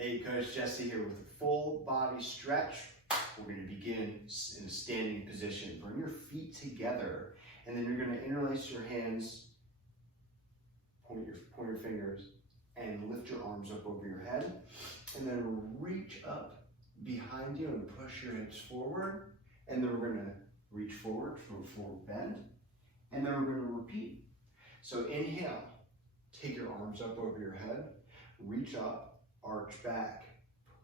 Hey, Coach Jesse here with a full body stretch. We're going to begin in a standing position. Bring your feet together, and then you're going to interlace your hands, point your fingers, and lift your arms up over your head. And then reach up behind you and push your hips forward. And then we're going to reach forward for a forward bend. And then we're going to repeat. So inhale, take your arms up over your head, reach up, arch back,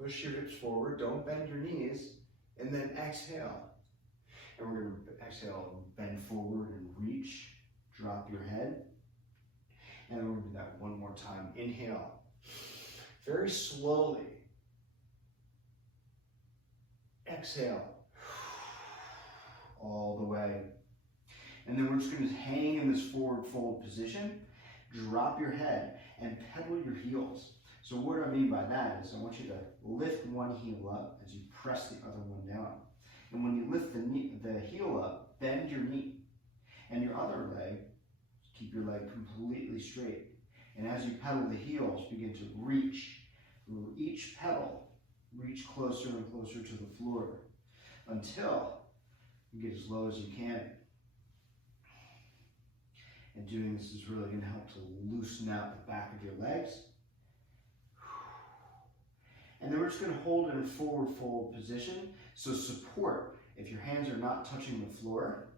push your hips forward, don't bend your knees, and then exhale. And we're going to exhale, bend forward and reach, drop your head. And then we're going to do that one more time. Inhale, very slowly. Exhale, all the way. And then we're just going to hang in this forward fold position, drop your head, and pedal your heels. So what I mean by that is I want you to lift one heel up as you press the other one down. And when you lift the heel up, bend your knee. And your other leg, keep your leg completely straight. And as you pedal the heels, begin to reach. Each pedal, reach closer and closer to the floor until you get as low as you can. And doing this is really going to help to loosen out the back of your legs. And then we're just going to hold it in forward fold position. So support. If your hands are not touching the floor,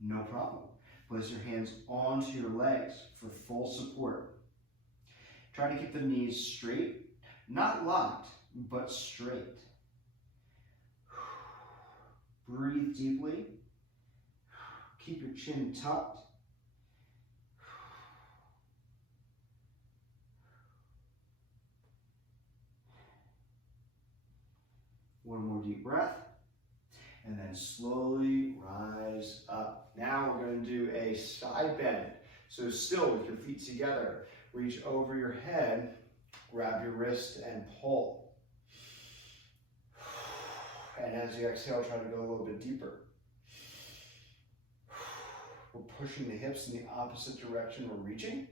no problem. Place your hands onto your legs for full support. Try to keep the knees straight, not locked, but straight. Breathe deeply. Keep your chin tucked. One more deep breath, and then slowly rise up. Now we're going to do a side bend. So still with your feet together, reach over your head, grab your wrist and pull. And as you exhale, try to go a little bit deeper. We're pushing the hips in the opposite direction we're reaching.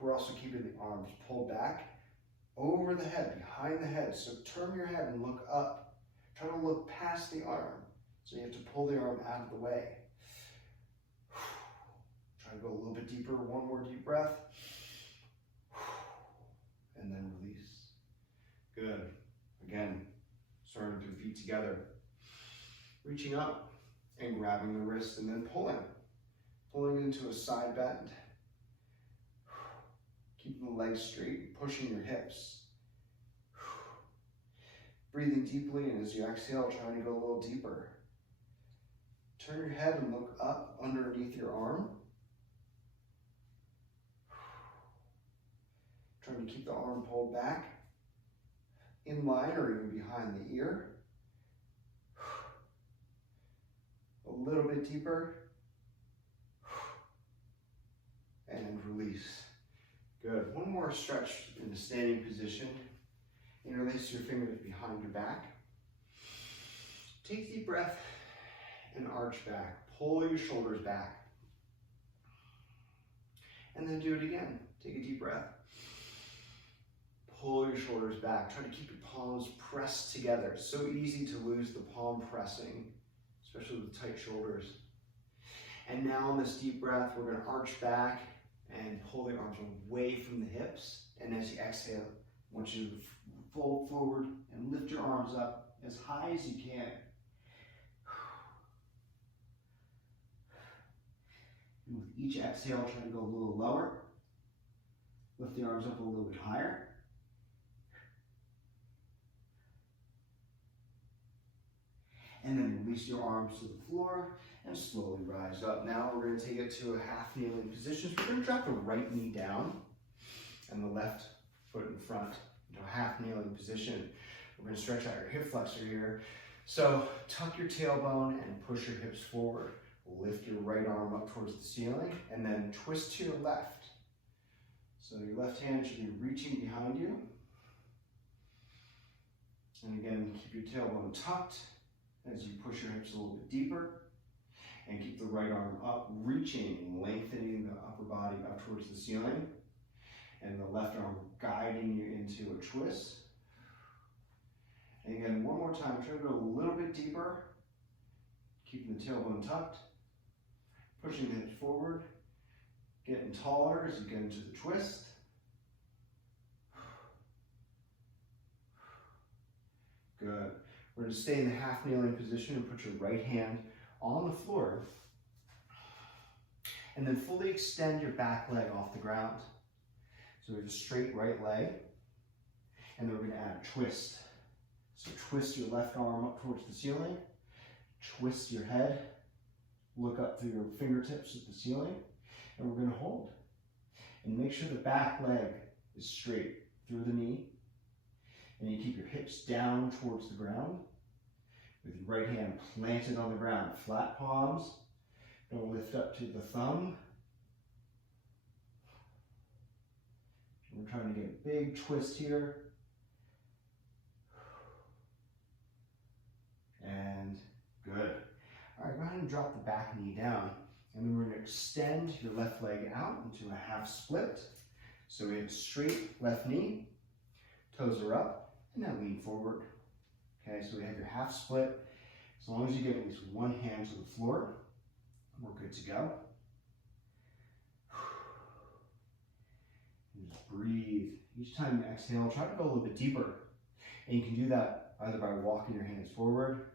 We're also keeping the arms pulled back over the head, behind the head. So turn your head and look up. Try to look past the arm. So you have to pull the arm out of the way. Try to go a little bit deeper. One more deep breath. And then release. Good. Again, starting with your feet together. Reaching up and grabbing the wrist and then pulling. Pulling into a side bend. Keeping the legs straight, pushing your hips. Breathing deeply, and as you exhale, trying to go a little deeper. Turn your head and look up underneath your arm. Trying to keep the arm pulled back, in line or even behind the ear. A little bit deeper. And release. Good. One more stretch in the standing position. Interlace your fingers behind your back. Take a deep breath and arch back. Pull your shoulders back. And then do it again. Take a deep breath. Pull your shoulders back. Try to keep your palms pressed together. It's so easy to lose the palm pressing, especially with tight shoulders. And now on this deep breath, we're going to arch back and pull the arms away from the hips. And as you exhale, I want you to fold forward and lift your arms up as high as you can. And with each exhale, try to go a little lower. Lift the arms up a little bit higher. And then release your arms to the floor and slowly rise up. Now we're going to take it to a half kneeling position. So we're going to drop the right knee down and the left foot in front into a half kneeling position. We're going to stretch out your hip flexor here. So tuck your tailbone and push your hips forward. Lift your right arm up towards the ceiling and then twist to your left. So your left hand should be reaching behind you. And again, keep your tailbone tucked as you push your hips a little bit deeper. And keep the right arm up, reaching, lengthening the upper body up towards the ceiling. And the left arm guiding you into a twist. And again, one more time, try to go a little bit deeper, keeping the tailbone tucked, pushing the hips forward, getting taller as you get into the twist. Good. We're going to stay in the half kneeling position and put your right hand on the floor. And then fully extend your back leg off the ground. So we have a straight right leg. And then we're going to add a twist. So twist your left arm up towards the ceiling. Twist your head. Look up through your fingertips at the ceiling. And we're going to hold. And make sure the back leg is straight through the knee. And you keep your hips down towards the ground. With your right hand planted on the ground. Flat palms. Don't lift up to the thumb. We're trying to get a big twist here. And good. All right, go ahead and drop the back knee down. And then we're going to extend your left leg out into a half split. So we have a straight left knee. Toes are up. And now lean forward. Okay, so we have your half split. As long as you get at least one hand to the floor, we're good to go. And just breathe. Each time you exhale, try to go a little bit deeper. And you can do that either by walking your hands forward,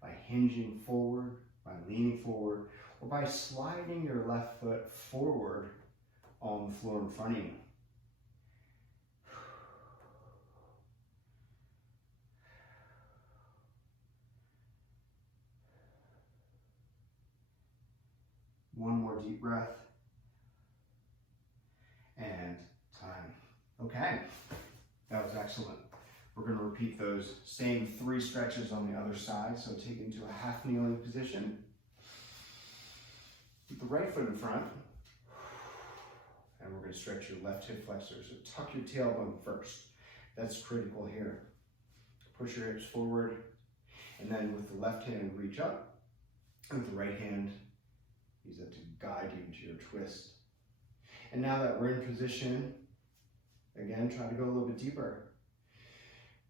by hinging forward, by leaning forward, or by sliding your left foot forward on the floor in front of you. One more deep breath. And time. Okay, that was excellent. We're going to repeat those same 3 stretches on the other side. So take it into a half kneeling position. Keep the right foot in front. And we're going to stretch your left hip flexor. So tuck your tailbone first. That's critical here. Push your hips forward. And then with the left hand, reach up. And with the right hand, use that to guide you into your twist. And now that we're in position, again, try to go a little bit deeper.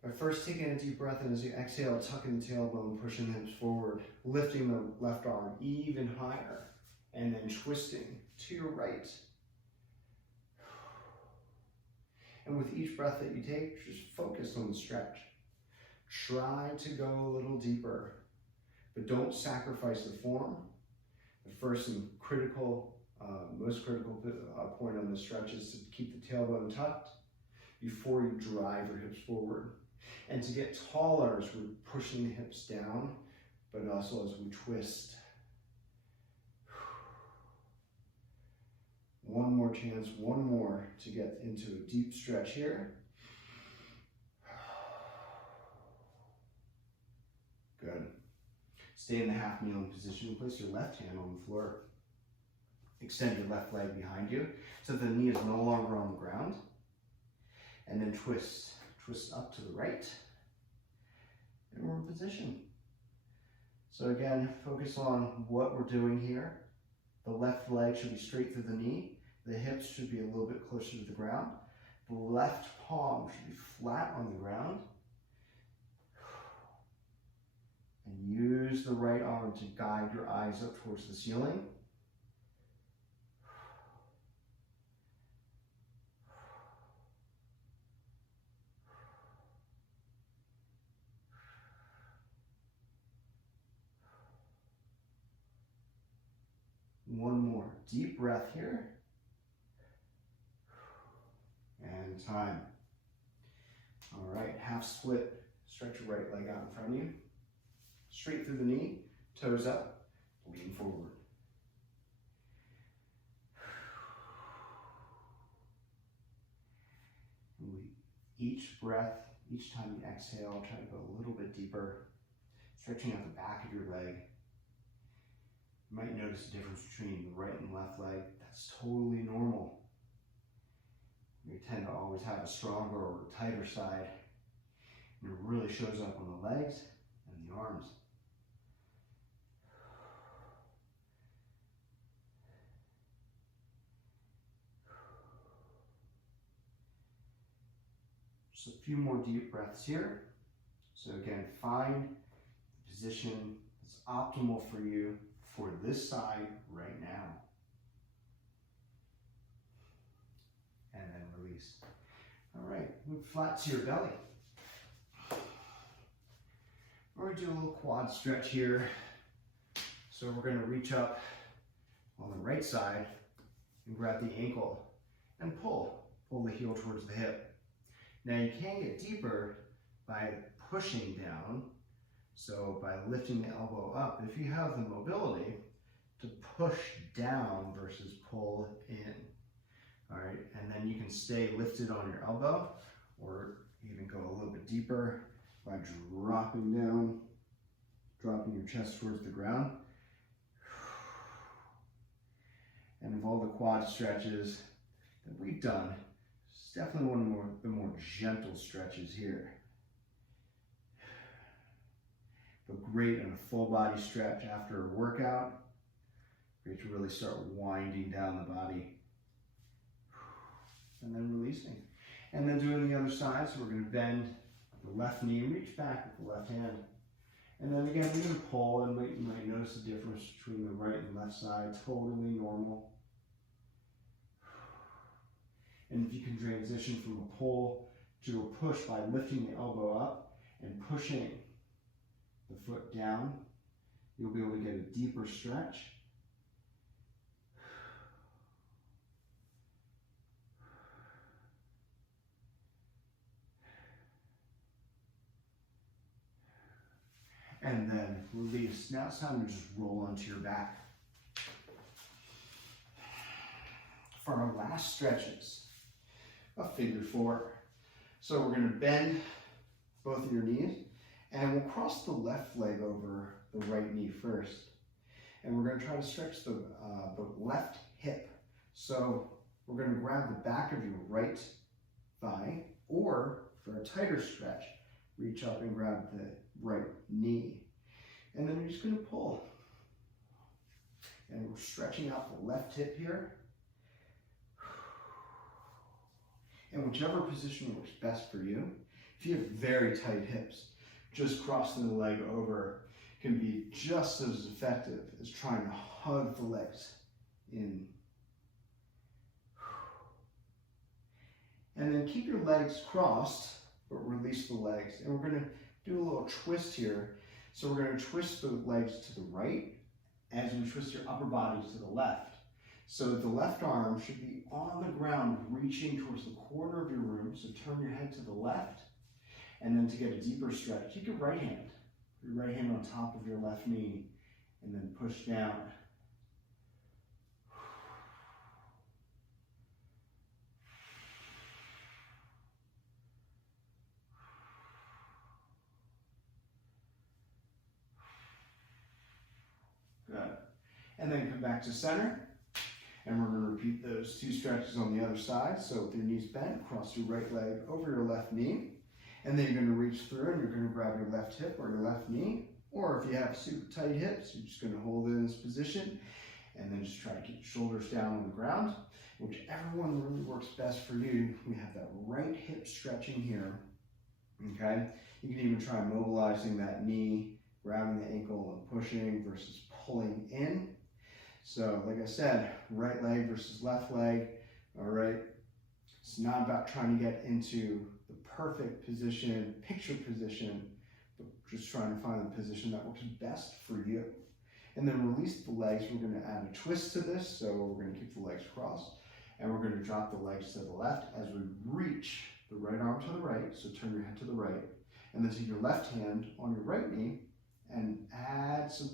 By first taking a deep breath, and as you exhale, tucking the tailbone, pushing the hips forward, lifting the left arm even higher, and then twisting to your right. And with each breath that you take, just focus on the stretch. Try to go a little deeper, but don't sacrifice the form. The first and critical, most critical point on the stretch is to keep the tailbone tucked before you drive your hips forward. And to get taller as we're pushing the hips down, but also as we twist. One more chance, one more to get into a deep stretch here. Good. Stay in the half kneeling position. Place your left hand on the floor. Extend your left leg behind you so the knee is no longer on the ground. And then twist. Twist up to the right. And we're in position. So again, focus on what we're doing here. The left leg should be straight through the knee. The hips should be a little bit closer to the ground. The left palm should be flat on the ground. And use the right arm to guide your eyes up towards the ceiling. One more deep breath here. And time. All right, half split. Stretch your right leg out in front of you. Straight through the knee, toes up, lean forward. Each breath, each time you exhale, try to go a little bit deeper, stretching out the back of your leg. You might notice a difference between the right and left leg. That's totally normal. We tend to always have a stronger or tighter side, and it really shows up on the legs and the arms. Just a few more deep breaths here. So again, find the position that's optimal for you for this side right now. And then release. All right, move flat to your belly. We're going to do a little quad stretch here. So we're going to reach up on the right side and grab the ankle and pull the heel towards the hip. Now you can get deeper by pushing down, so by lifting the elbow up, if you have the mobility to push down versus pull in. All right, and then you can stay lifted on your elbow or even go a little bit deeper by dropping down, dropping your chest towards the ground. And of all the quad stretches that we've done, it's definitely one of the more gentle stretches here. But great in a full body stretch after a workout. Great to really start winding down the body. And then releasing. And then doing the other side, so we're going to bend the left knee and reach back with the left hand. And then again, we're going to pull, and you might notice the difference between the right and left side, totally normal. And if you can transition from a pull to a push by lifting the elbow up and pushing the foot down, you'll be able to get a deeper stretch. And then release. Now it's time to just roll onto your back. For our last stretches, a figure four. So we're going to bend both of your knees, and we'll cross the left leg over the right knee first. And we're going to try to stretch the left hip. So we're going to grab the back of your right thigh, or for a tighter stretch, reach up and grab the right knee. And then you're just going to pull. And we're stretching out the left hip here. And whichever position works best for you. If you have very tight hips, just crossing the leg over can be just as effective as trying to hug the legs in. And then keep your legs crossed, but release the legs. And we're going to do a little twist here. So we're going to twist the legs to the right as we twist your upper body to the left. So the left arm should be on the ground, reaching towards the corner of your room. So turn your head to the left. And then to get a deeper stretch, take your right hand on top of your left knee, and then push down. Good. And then come back to center. And we're going to repeat those two stretches on the other side. So with your knees bent, cross your right leg over your left knee. And then you're going to reach through and you're going to grab your left hip or your left knee. Or if you have super tight hips, you're just going to hold it in this position. And then just try to keep your shoulders down on the ground. Whichever one really works best for you. We have that right hip stretching here. Okay? You can even try mobilizing that knee, grabbing the ankle and pushing versus pulling in. So, like I said, right leg versus left leg, all right? It's not about trying to get into the perfect position, picture position, but just trying to find the position that works best for you. And then release the legs. We're going to add a twist to this, so we're going to keep the legs crossed, and we're going to drop the legs to the left as we reach the right arm to the right, so turn your head to the right, and then take your left hand on your right knee and add some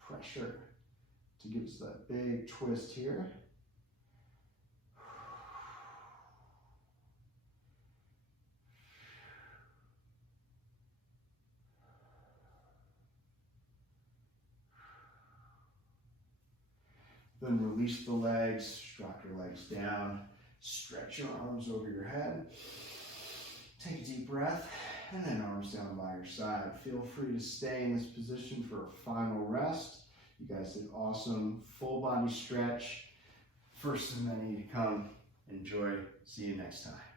pressure to give us that big twist here. Then release the legs, drop your legs down, stretch your arms over your head. Take a deep breath, and then arms down by your side. Feel free to stay in this position for a final rest. You guys did awesome. Full body stretch. First of many to come. Enjoy. See you next time.